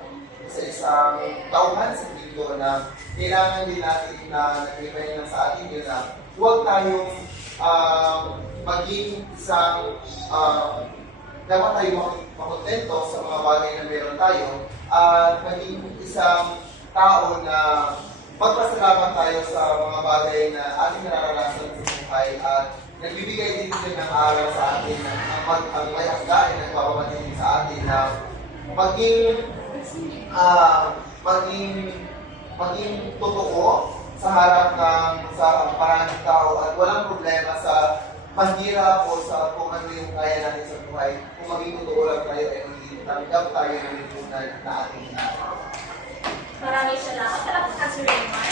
isang tauhan sa mundo na kailangan din natin na nag-remind lang sa atin yun na huwag tayong maging isang dapat tayo makontento sa mga bagay na meron tayo at maging isang tao na magpasalamat tayo sa mga bagay na ating nararanasan sa buhay at nagbibigay din ng aral sa atin ang may hanggain na nagpapamatindi sa atin na maging maging totoo sa harap sa maraming tao at walang problema sa panghirap o sa kung ano yung kaya natin sa buhay. Kung maging totoo lang tayo ay magiging tanggap tayo ng lipunan na ating ginagawa. Maraming salamat. Talagang ka, Sir Raymar.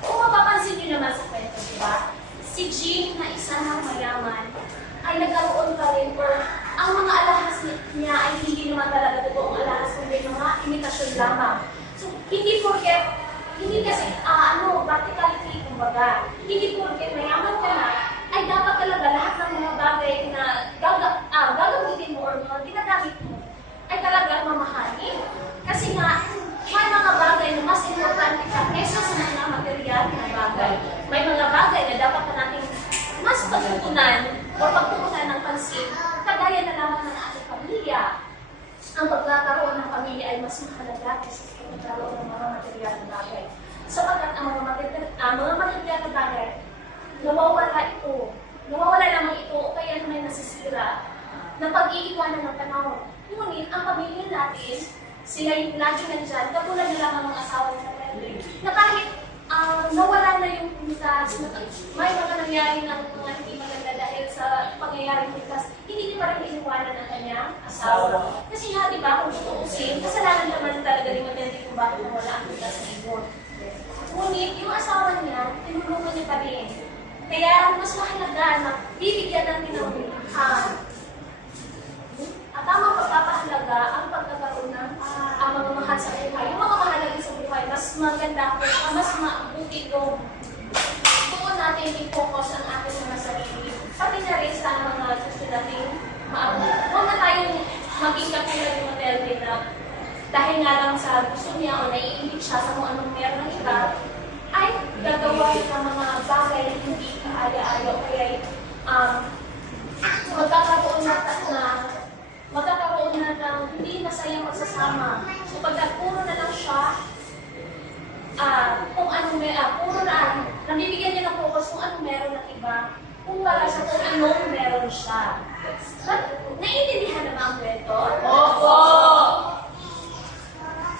Kung mapapansin niyo naman sa kwento, di ba? Si Jean na isa ng mayaman ay nagkaroon pa rin or ang mga alahas niya ay hindi naman talaga totoong alahas kundi mga imitasyon lamang. So, hindi kasi, practicality, kumbaga, hindi porket mayaman ka na, ay dapat talaga lahat ng mga bagay na gagamitin mo or mga ginagamit mo, ay talagang mamahalin. Kasi nga, may mga bagay na mas importante ka kesa sa mga material na bagay. May mga bagay na dapat na natin mas pagtutunan o pagtutunan ng pansin, kagaya na lamang ng ating pamilya. Ang pagkakaroon ng pamilya ay mas mahalaga kaysa sa pagkakaroon ng mga material na bagay. Sapagkat ang mga material na bagay, nawawala lamang ito o kaya may nasisira na pag-iiwanan ng panahon. Ngunit ang pamilya natin, sila yung lagi nandyan, katulad na lamang ng asawa ng kapatid, na kahit nawala na yung pintas, may mga nangyari ng mga hindi maganda dahil sa pangyayaring pintas, hindi niya pa rin iniwanan ng kanyang asawa. Kasi nga, di ba, kung tutuusin, kasalanan naman talaga ni Matindi kung bakit nawala ang pintas sa ibon. Ngunit yung asawa niya, tinulungan niya pa rin. Kaya mas mahalaga na bibigyan natin ng at tamang pagpapahalaga ang pagkakaroon ng mga mahal sa buhay. Yung mga mahalaga sa buhay, mas maganda ko, mas mabuti ko. Doon natin i-focus ang ating mga sarili. Pati na rin sa mga gusto natin huwag na tayong maging katulad yung Matelde na dahil nga lang sa gusto niya o naiinit siya sa kung anong meron ng iba, ay gagawa ng mga bagay na hindi kaaya-ayaw. Kaya magkakaroon na ng hindi masayang magsasama. So pagkat puro na lang siya, kung anong puro na, nabibigyan niya ng focus kung anong meron ng iba, kung wala siya kung anong meron siya. Naiintindihan naman ang kwento? Opo!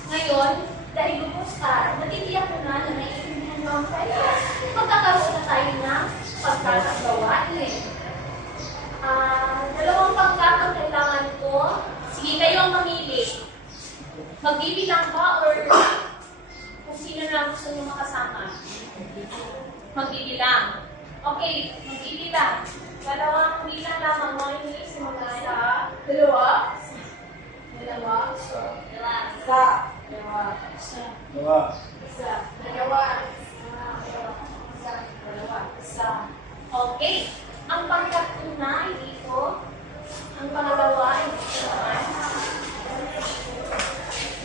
Ngayon, dahil lubos ka, natitiyak ko na naiintindihan mo ang kwento. Magkakaroon na tayo ng pagkakagawain. Dalawang pangkat ang kailangan ko. Sige, kayo ang mamili. Magbibilang ba or kung sino na gusto nyo makasama? Magbibilang. Okay, magbibilang. Dalawang bilang lamang mo yung simula sa dalawa. Dalawa. Isa. Dalawa. Isa. Dalawa. Isa. Dalawa. Isa. Dalawa. Isa. Okay. Ang pangkat-una ay dito. Ang pangalawa ay dito naman.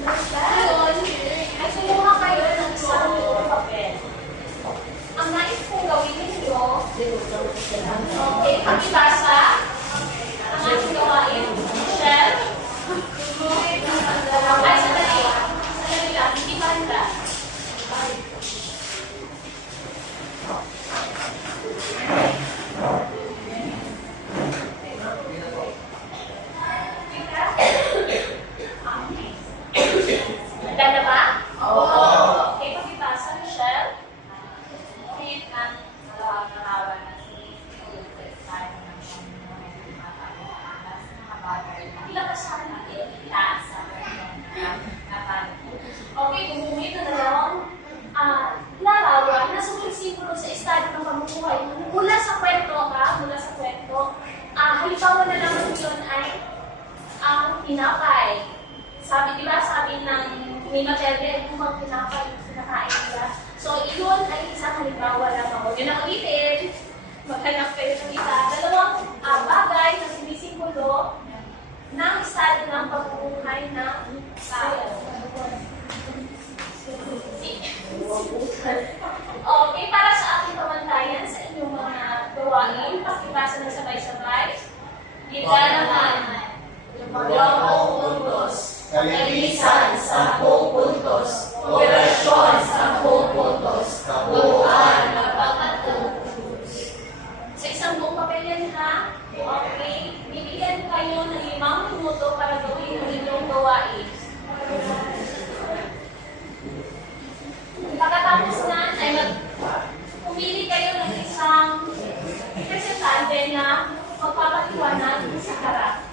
Ngayon, ay kumuha kayo ng isang buong papel. Ang nais kong gawin ninyo, okay, pag-ibasa, ang ating gawain, share, ay sandali lang, hindi banda. Handa na ba? Oo. Okay, pag-ibasa, Michelle. Kahit ang nalawa na tayo ng mga bagay na Ilabasan natin. itaasa Okay, bumungit na dalawang larawan na sumisimbolo sa estado ng pamumuhay. Mula sa kwento mula sa kwento. Halimbawa na lang yun ay ang tinapay. Di ba sabi ng may Matelde, kung mag-tinapay yung pinakain nila. So, yun ay isang halimbawa lang ako. Yun ang ulitin. Maghanap kayo ng isa. Dalawang bagay na sumisimbolo ng estado ng pamumuhay ng tao. Okay, para sa ating pamantayan sa inyong mga gawain, pakibasa ng sabay-sabay. Gila naman. Dalawang puntos. Kalinisan, 10 puntos. Operasyon, 10 puntos. Kabuuan, 40 puntos. Sa isang buong papel yan ha? Okay. Bibigyan kayo ng 5 minuto para gawin ang inyong gawain. Pagkatapos na, ay pumili kayo ng isang representante na magpapaliwanag sa harap.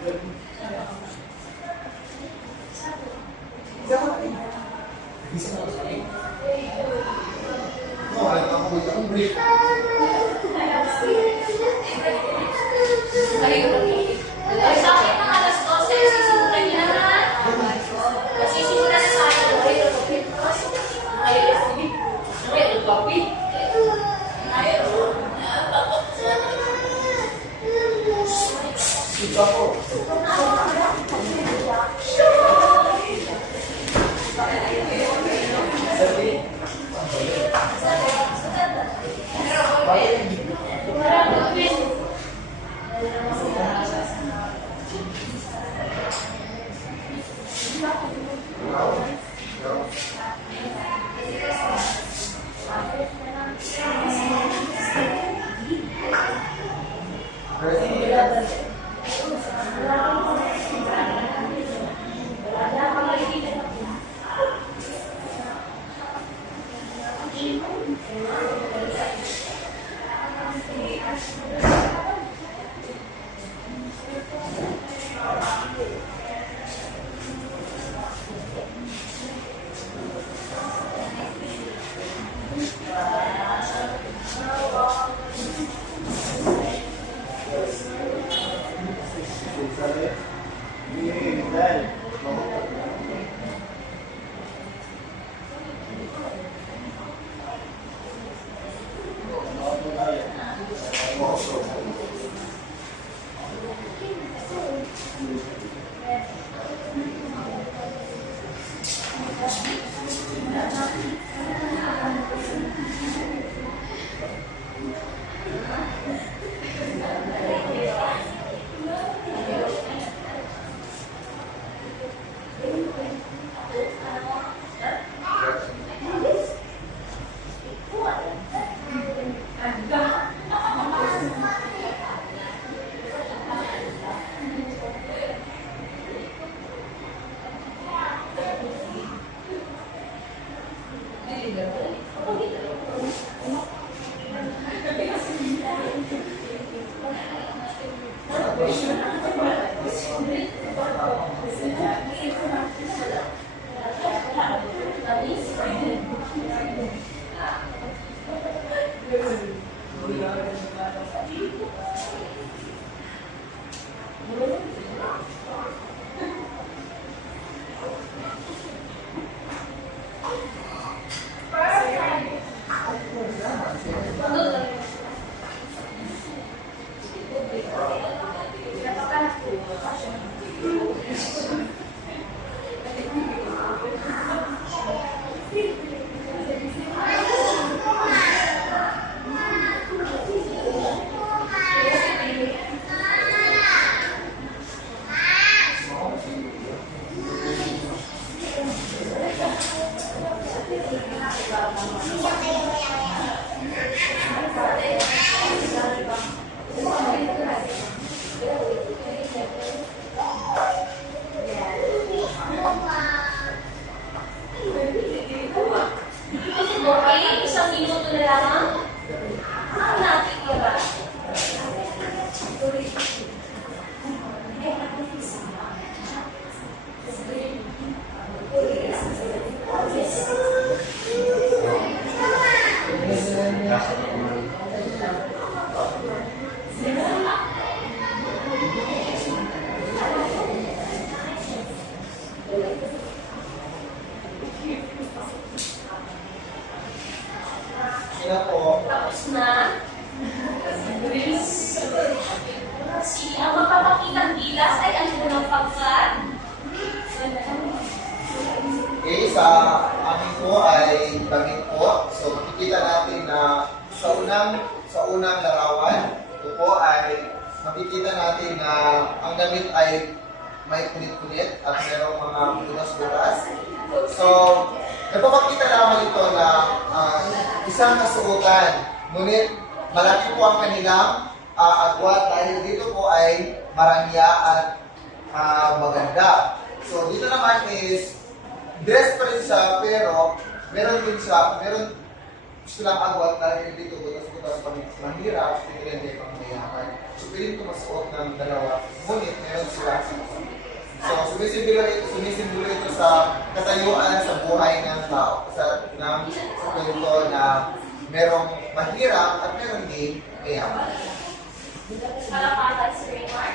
Sa akin ng alas 12, sisimulan niya na. Sisimulan na tayo. Okay, 1 minuto na lamang. Ang natitira. Tapos na. Ang magpapakitang gilas ay ang unang pagkat. Okay, sa amin po ay damit po. So makikita natin na sa unang larawan, ito po ay makikita natin na ang damit ay may kulit-kulit at mayroong mga bulas-bulas. So, napapakita naman ito na isang kasuotan. Ngunit malaki po ang kanilang agwat dahil dito po ay marangya at maganda. So dito naman is dress pa rin siya, pero meron gusto lang agwat na rin dito butas-butas pag mahirap, dito rin kayo pang mayaman. So piling ko masuot ng dalawa, ngunit meron sila. So sumisimbolo ito sa katayuan sa buhay ng tao, sa kwento na merong mahirap at meron din mayaman. Palakpakan si Raymar.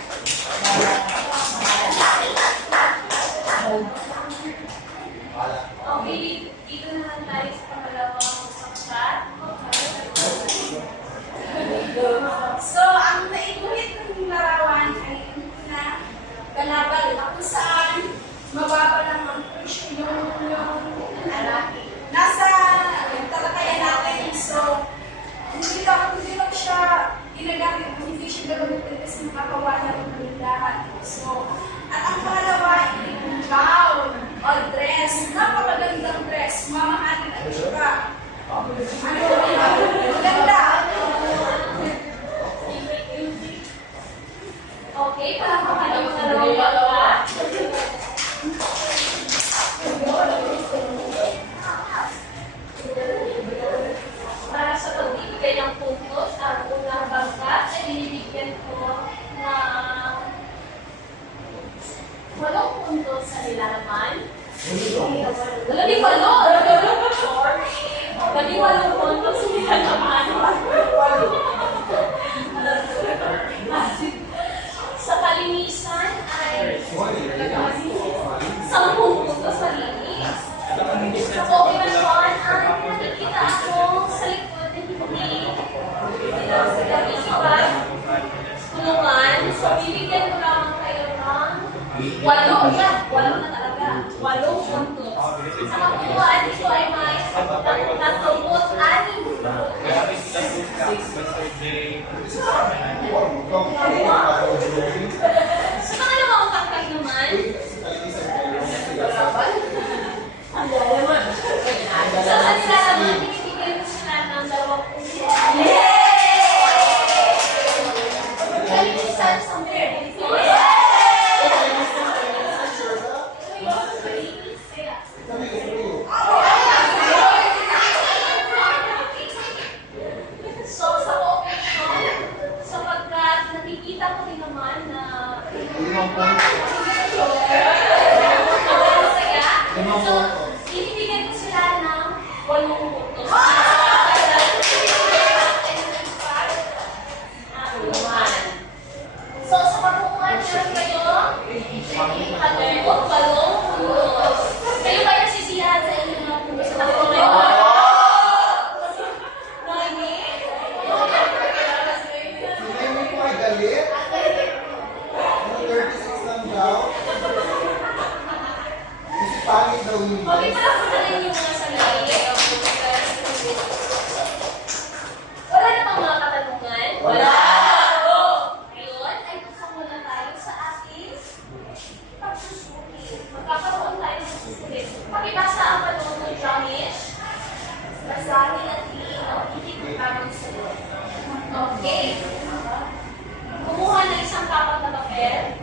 Okay, dito naman tayo sa pangalawang section. So, ang naibuhit ng larawan ay na galabal na kung saan mababa lang ang presyo yung lalaki. Nasa talakayan natin, so hindi lang siya ginagamit, hindi siya gagamitin kasi makakawa na ng kalindahan. So, at ang pangalawa ay gown o dress. Napakagandang dress. Mamahalin at sura. Maganda. Okay, palakpakan yung dalawang dalawa. Para sa pagbibigay ng puntos, ang unang bangka ay binibigyan ko ng 8 puntos sa nilalaman. 18! Sorry! 18 puntos sa nilalaman. Sa kalinisan ay 10 puntos sa linis. Sa kombinasyon, ang nakikita ako sa likod na hindi ipag tulungan. So, bibigyan ko naman kayo ng 8 na talaga. 8 puntos. Sa kapunuan, ito ay may 36. Sa pangalawang pangkay naman, sa kanila naman, binibigyan ko sila ng 2 puntos. Kalinisan sa meron. So, sa cooperation, sapagkat nakikita ko din naman na so, ibibigyan ko sila ng 8 puntos. So, sa pagkukuhan, meron kayo 8 puntos. Kayo ba nasisiyahan sa inyo mga puntos sa pagkukuhan? Hindi ko ay galit. 36 lang daw. Kasi pangit daw yun. Okay, pala ko na rin yung mga sarili. Wala na bang mga katanungan? Wala. Ngayon, ay magsamula tayo sa ating pagsusulit. Magkakaroon tayo ng susulit. Pakibasa ang panahon ng Jomish. Basahin at iinom. Hindi ko tamang sulit. Okay. Kumuha ng isang kapat na papel.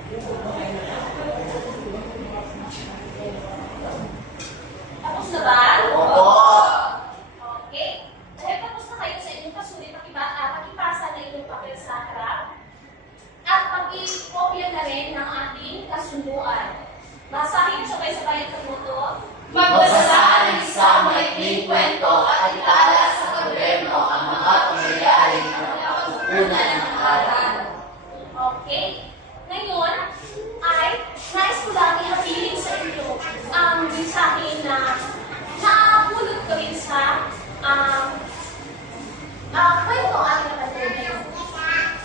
Tapos na ba? Opo. Okay. Dahil tapos na kayo sa inyong pasulit, pakipasa na inyong papel sa harap. At pag-i-kopya na rin ng ating kasunduan. Basahin sabay-sabay ang tumuto. Magbasa ng isang maikling kwento at itala sa gobyerno ang mga pangyayaring napagkukunan ng aral. Okay. Ngayon, ay nais ko lang i-appealing sa inyo ang mensahe na naapulot ko rin sa kwento ang ating kapatid.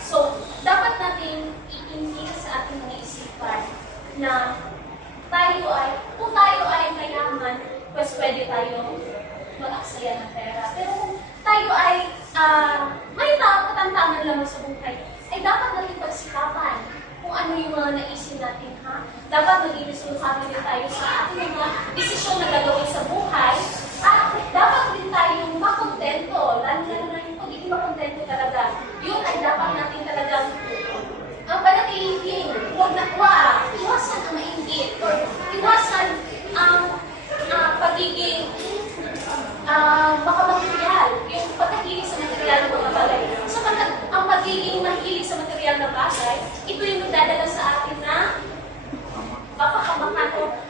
So, dapat natin iintin sa ating mga isipan na kung tayo ay mayaman, pues pwede tayong mag-aksaya ng pera. Pero kung tayo ay may katantangan lamang sa buhay, ay dapat natin pagsikapan kung ano yung mga naisip natin, ha? Dapat maging responsable din tayo sa ating mga desisyon na gagawin sa buhay at dapat din tayong makontento, lalo na yung pagiging makontento talaga. Yun ay dapat natin talagang ang panatilihin pagiging makamaterial, yung pagkahilig sa material ng mga bagay. So, ang pagiging mahilig sa material na bagay, ito yung magdadala sa atin na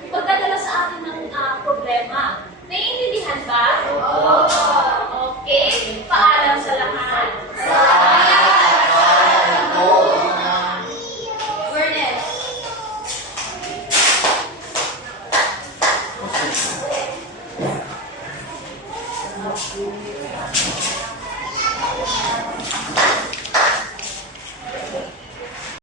magdadala sa atin ng problema. Naiintindihan ba? Okay. Paalam sa lahat. Ernest.